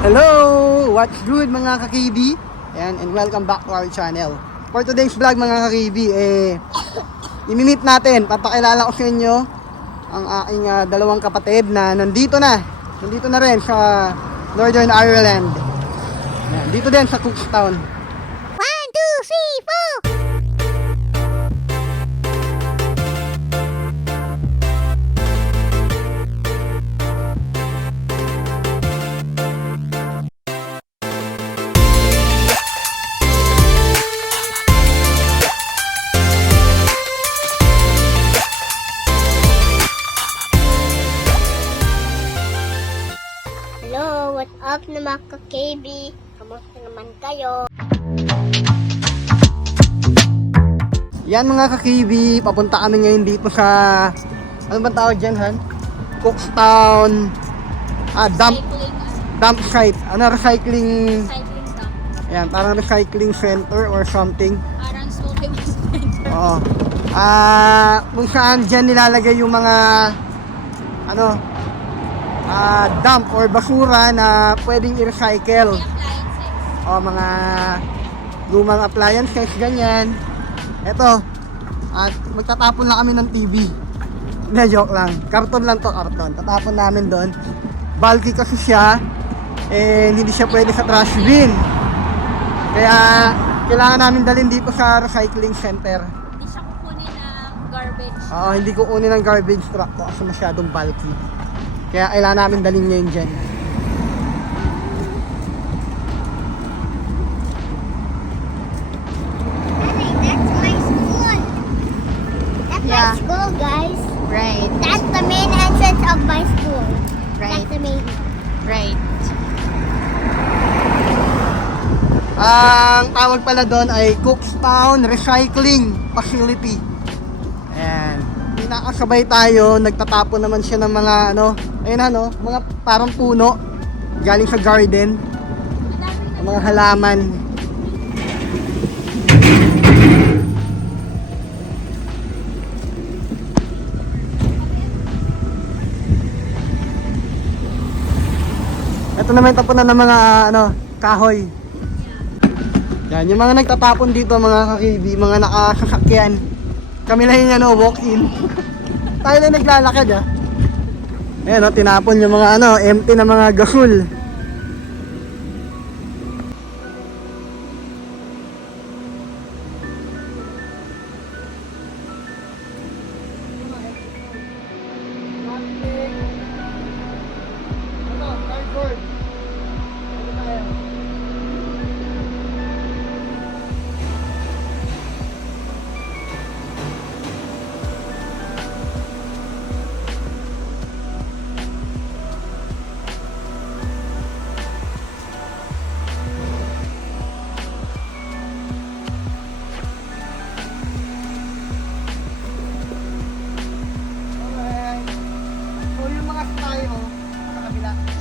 Hello! What's good mga ka-KB? And welcome back to our channel. For today's vlog mga ka-KB, i-meet natin, papakilala ko sa inyo ang aking dalawang kapatid na nandito na rin sa Northern Ireland. Ayan, dito din sa Cookstown. 1, 2, 3, 4. Hello, what's up na mga ka-KB? Kamusta naman kayo? Yan mga ka-KB, papunta kami ngayon dito sa, ano ba tawag dyan, Han? Cookstown dump site. Recycling dump. Ayan, parang recycling center or something. Parang smoking center. Oo. Kung saan dyan nilalagay yung mga dump or basura na pwedeng i-recycle. Appliances. O mga lumang appliances, ganyan. Eto, at magtatapon lang kami ng TV. Hindi, joke lang. Karton lang to, karton. Tatapon namin doon. Bulky kasi siya, hindi siya pwede sa trash bin. Kaya, kailangan namin dalhin dito sa recycling center. Hindi siya kukunin ng garbage. Oo, hindi ko kunin ng garbage truck ko kasi masyadong bulky. Kaya kailangan namin dalhin ngayon dyan. That's my school. That's my Yeah. school, guys. Right. That's the main entrance of my school. Right. That's the main. Right. Ang tawag pala doon ay Cookstown Recycling Facility. Ayan. Nakasabay tayo, nagtatapon naman siya ng mga mga parang puno galing sa garden, mga halaman. Ito naman tapunan ng mga kahoy. Yan, yung mga nagtatapon dito mga ka-KB, mga nakasasakyan. Kami lang yung walk-in. Tayo lang naglalakad Ayan tinapon yung mga empty na mga gasol.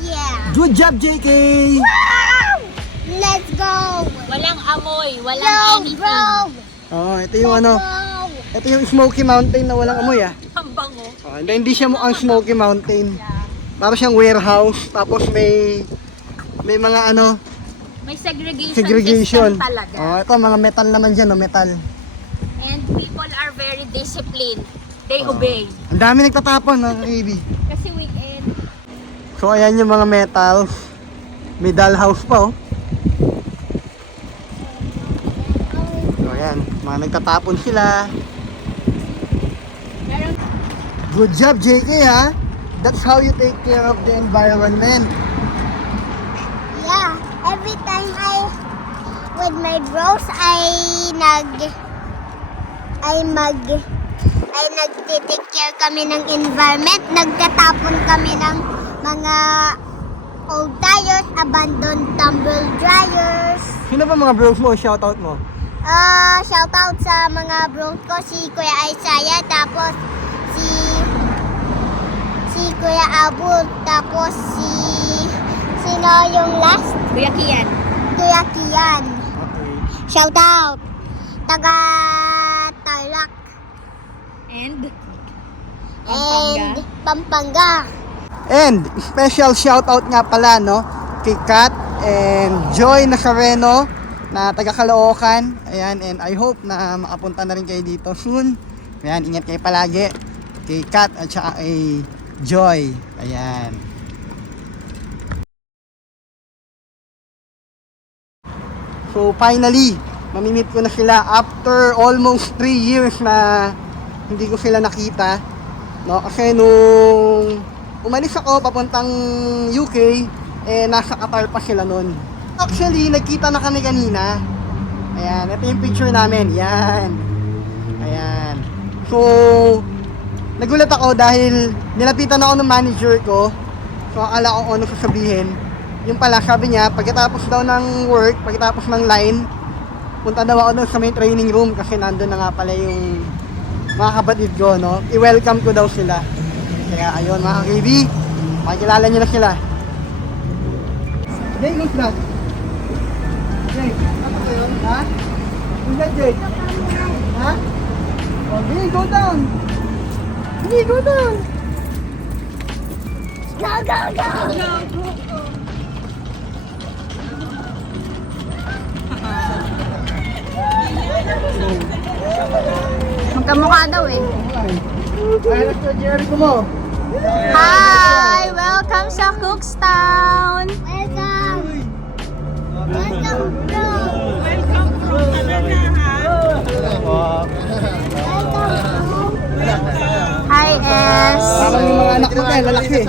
Yeah. Good job, JK! Let's go. Walang amoy, Yo, walang anything. bro. Oh, ito yung Go. ito yung Smoky Mountain na walang amoy Ang bango. Oh, hindi siya mukhang Smoky Mountain. Para siyang warehouse, tapos may mga May segregation, segregation. system talaga. Oh, ito mga metal naman diyan, metal. And people are very disciplined. They obey. Ang dami nagtatapon, mga KB. Kasi weekend. So ayan yung mga metal. May dollhouse pa So ayan, mga nagtatapon sila. Meron Good job, JK ha. That's how you take care of the environment. Yeah. Every time with my bros, nagtitake care kami ng environment. Nagtatapon kami ng mga old tires, abandoned tumble dryers. Sino ba mga bros mo? Shoutout mo. Shout out sa mga bros ko, si Kuya Isaiah, tapos si Kuya Abul, tapos sino yung last? Kuya Kian. Kuya Kian. Okay. Shout out. Taga Tarlac And and Pampanga. And special shoutout nga pala kay Kat and Joy Nazareno na taga Caloocan. Ayan, and I hope na makapunta na rin kayo dito soon. Ayan, ingat kayo palagi kay Kat at saka kay Joy. Ayan. So finally, mamimit ko na sila after almost 3 years na hindi ko sila nakita. No, kasi nung umalis ako papuntang UK, nasa Qatar pa sila nun. Actually, nagkita na kami kanina. Ayan, ito yung picture namin. Yan. Ayan. So, nagulat ako dahil nilapitan ako ng manager ko. So, akala ko ano sasabihin. Yung pala, sabi niya, pagkatapos daw ng work, pagkatapos ng line, punta daw ako doon sa may training room kasi nandun na nga pala yung mga kapatid ko, no? I-welcome ko daw sila. Kaya ayun, mga KB, makikilala niyo na sila. Jay, who's that? Jay, ano ko yun? Ha? Who's that, Jay? Ha? Okay, go down! Hey, go down! Go, go, go! Magkamukha daw eh. Ay, nasa Jericho mo. Hi! Welcome sa Cookstown! Welcome! Welcome, bro! Hi, S! Parang yung mga anak mo tayo, lalaki.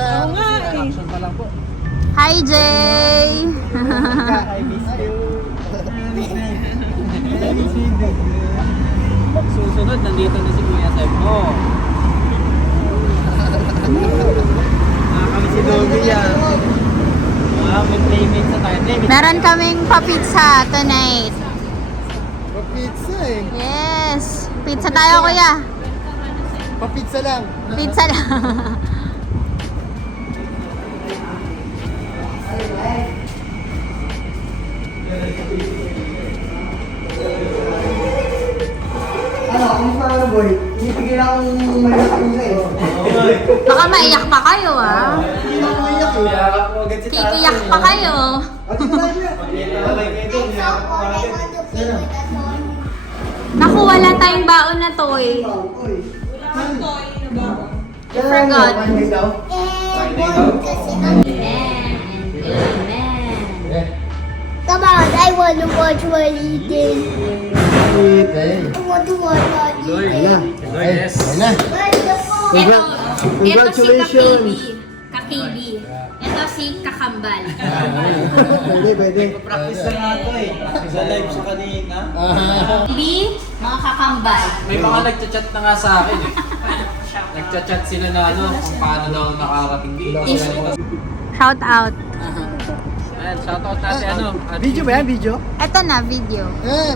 Hi, Jay! Susunod, nandito na si Kuya Seb mo. Kami si Dobby yan. May playmate sa tayo. Meron kaming pa-pizza tonight. Pa-pizza eh. Yes! Pizza tayo, kuya. Pa-pizza lang. Pizza lang. Ano, kumusta ka na, boy? Inipigil akong may pizza eh. Baka maiyak pa kayo, ah. Hindi na ako maiyak eh. Kikiyak pa kayo. At hindi tayo na. Naku, wala tayong baon na toy. Oy. I forgot. Come on, I want to watch what he did. I want to watch what he did. Yes. Where's the phone? Ito si Congratulations. Kakibi. Ito si Kakambal. Pwede, pwede. Practice na nga ito eh. Sa live siya kanina. Kakibi, mga kakambal. May mga nagchat-chat na nga sa akin eh. Nagchat-chat sila na ano, kung paano daw nakarating dito. Shout out. Ayan, shoutout natin ano. Video ba yan? Video? Ito na, video.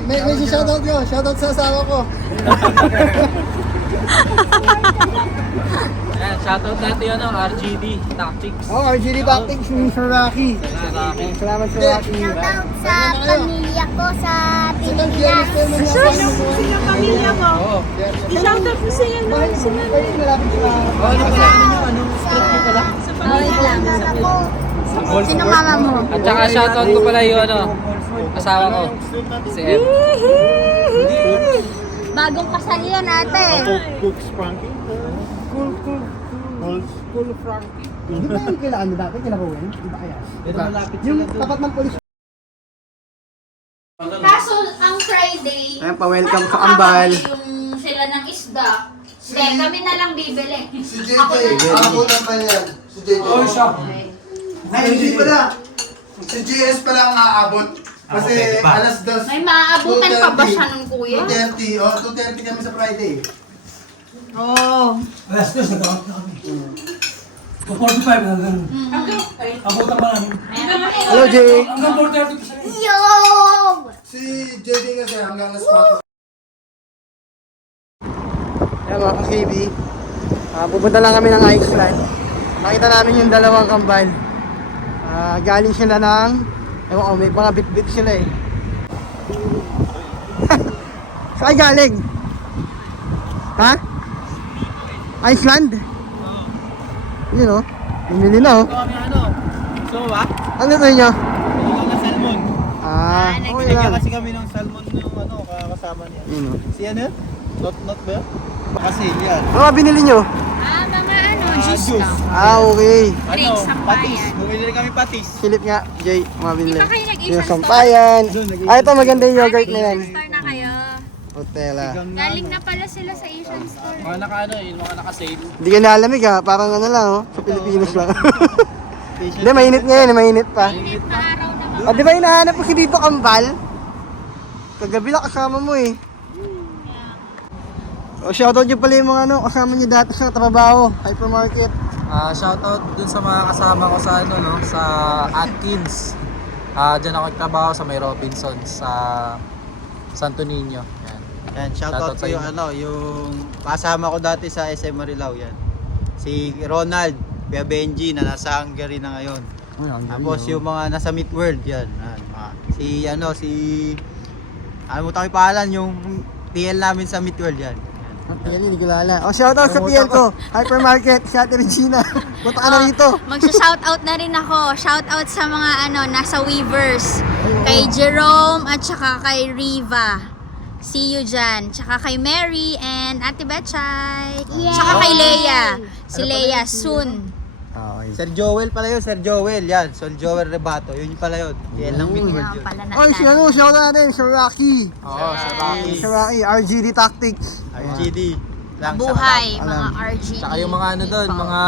May si shoutout ko. Shoutout sa asawa ko. Ayan, shoutout natin ano, RGD Tactics. Oh, RGD Tactics ni Sir Rocky. Salamat Sir Rocky. Shout out sa pamilya ko sa Pilipinas. Oo. I-shoutout mo siya no? Ano pala ninyo? Anong street nyo pala? Oh, wait lang. Sino mama mo? At saka shoutout ko pala yung ano, asawa ko. Si Em. Bagong kasal yan, ate. Cooks Frankie? Cool Frankie. Di ba yung kailangan mo dati? Kinakuhin? Di ba kaya? Pero malapit Yung sila doon. tapat ng polis. Kaso, ang Friday, Ayan, pa-welcome sa Ambal. yung sila ng isda. Hindi, kami na lang bibili. Si JJ, Ako na. abutan pa yan. Si JJ. Oh, siya. Ay, hindi pala. Si JS pala ang aabot. Kasi alas 2. May maaabutan pa ba siya ng kuya? 2:30. Oh, 2:30 kami sa Friday. Alas 2, nagkakot na kami. 2:45 na ganun. Abutan pa namin. Hello, Jay. Hanggang 4:30 pa siya. Yo! Si JJ kasi hanggang alas 4. Ayan mga ka-KB. Pupunta lang kami ng Iceland. Makita namin yung dalawang kambal. Galing sila ng... Ewan ko, may mga bit-bit sila eh. Saan galing? Ha? Iceland? Yun o. Bumili na o. Ito kami ano, so ba? Ano luto nyo? na salmon. Okay lang. Kasi kami ng salmon yung kasama niya. Yun, oh. Si ano? Not ba? Kasi yan. Ano binili nyo? Mga juice juice. lang. Okay. Drinks, Patis. sampayan. Bumili rin kami patis. Philip nga, Jay, mga binili. Di ba kayo nag-Asian Yung store? sampayan. Ito maganda yung yogurt na yan. Store na kayo. Nutella. Galing na pala sila sa Asian store. Mga mga naka-save. Hindi ka nalamig ha, parang ano lang oh, sa Pilipinas lang. Hindi, mainit ngayon, mainit pa. Init na araw na. O, di ba hinahanap mo si Dito Kambal? Kagabi lang kasama mo eh. O, shoutout nyo pala yung mga ano, kasama nyo dati sa trabaho, hypermarket. Shoutout dun sa mga kasama ko sa ano no, sa Atkins. Diyan ako nagtrabaho sa May Robinson sa Santo Niño. Yan. Yan, Shoutout shoutout sa ko yung inyo. ano, yung kasama ko dati sa SM Marilao yan. Si Ronald, Kuya Benji na nasa Hungary na ngayon. Tapos yung mga nasa Midworld yan. Si ano, ano mo tayo pangalan, yung TL namin sa Midworld yan. Yan, hindi ko lala. O, shoutout sa TL ko, hypermarket, si Ate Regina. Punta ka na rito. Magsa-shoutout na rin ako. Shoutout sa mga nasa Weavers. Kay Jerome at saka kay Riva. See you dyan. Tsaka kay Mary and Ate Betchay. Tsaka kay Leia. Si Leia soon. Okay. Sir Joel pala yun, Sir Joel yan. Sir Joel Rebato, yun pala yun. Yan lang Midworld Yan yun. pala Oy, si ano, shoutout natin, si Rocky. Oo, sa Rocky. Si Rocky, RGD Tactics. RGD. Lang sa Buhay, Alam. mga RG. Tsaka yung mga ano doon, mga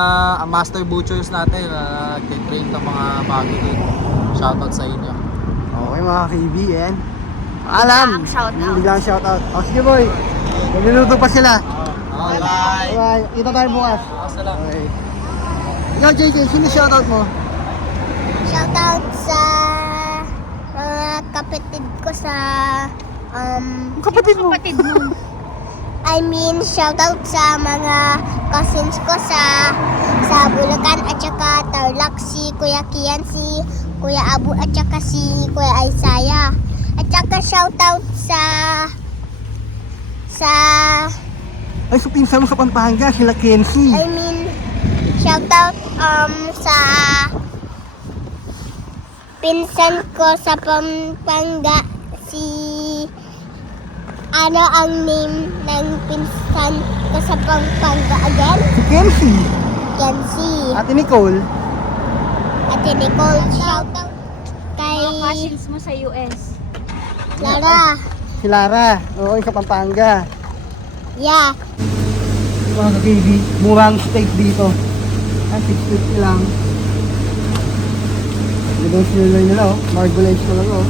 master butchers natin na nag-train ng mga bago doon. Shoutout sa inyo. Okay mga KB, yan. Alam. Biglang shoutout. Biglang shoutout. O, sige boy. Magluluto pa sila. Bye! Bye. Kita tayo bukas. Basta lang. Okay. Ikaw, JJ, sino shoutout mo? Shoutout sa mga kapatid ko sa Kapatid mo. Kapatid mo. I mean, shoutout sa mga cousins ko sa Bulacan at saka Tarlac, si Kuya Kian, si Kuya Abu at saka si Kuya Isaiah. At saka shoutout sa Ay, so pinsan mo sa Pampanga, sila Kenzie. I mean, shoutout sa pinsan ko sa Pampanga, si ano ang name ng pinsan ko sa Pampanga again? Si Kenzie. Yancy. Ate Nicole. Ate Nicole, shoutout kay Mga cousins mo sa US. Lara. Si Lara. Oo, yung sa Pampanga. Yeah. Mga ka-KB, murang steak dito. Ah, 650 lang. Ito yung sinulay nila, oh. Margolage na lang, oh.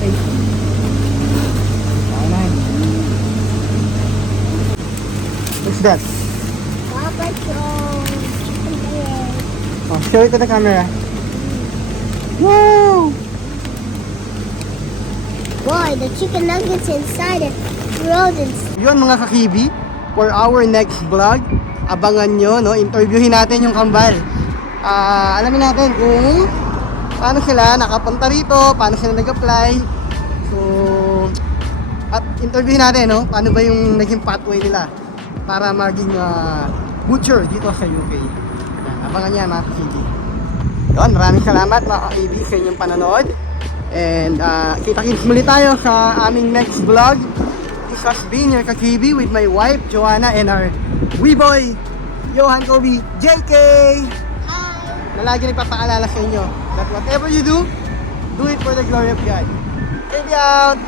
Steak. Okay. What's that? Papa Joe. Oh, show it to the camera. Wow! Boy, the chicken nuggets inside it. Frozen. Yun mga kakibi, for our next vlog, abangan nyo, no? Interviewin natin yung kambal. Alamin natin kung paano sila nakapunta rito, paano sila nag-apply. So, at interviewin natin, no? Paano ba yung naging pathway nila para maging butcher dito sa UK. Yan, abangan niya mga kakibi. Yun, maraming salamat mga kakibi sa inyong panonood. And kita-kits muli tayo sa aming next vlog. This has been your Kakibi with my wife Joanna and our wee boy Johan Kobe JK, na lagi nagpapaalala sa inyo that whatever you do it for the glory of God. Baby out!